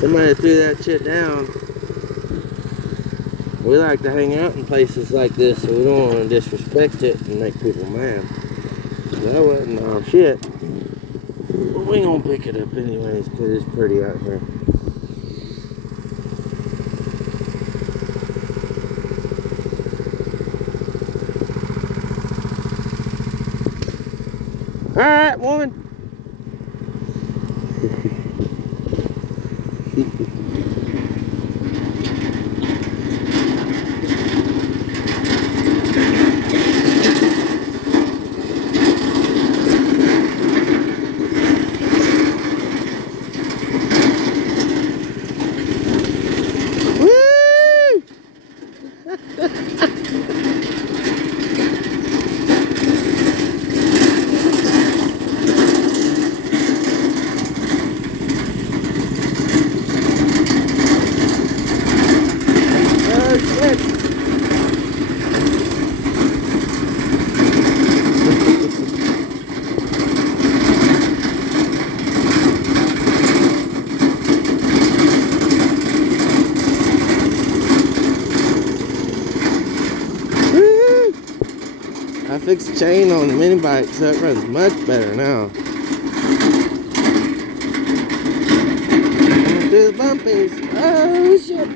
Somebody threw that shit down. We like to hang out in places like this, so we don't want to disrespect it and make people mad. That wasn't our shit. But we gonna pick it up anyways, because it's pretty out here. Alright, woman. I fixed the chain on the mini bike, so it runs much better now. Do the bumpies. Oh shit.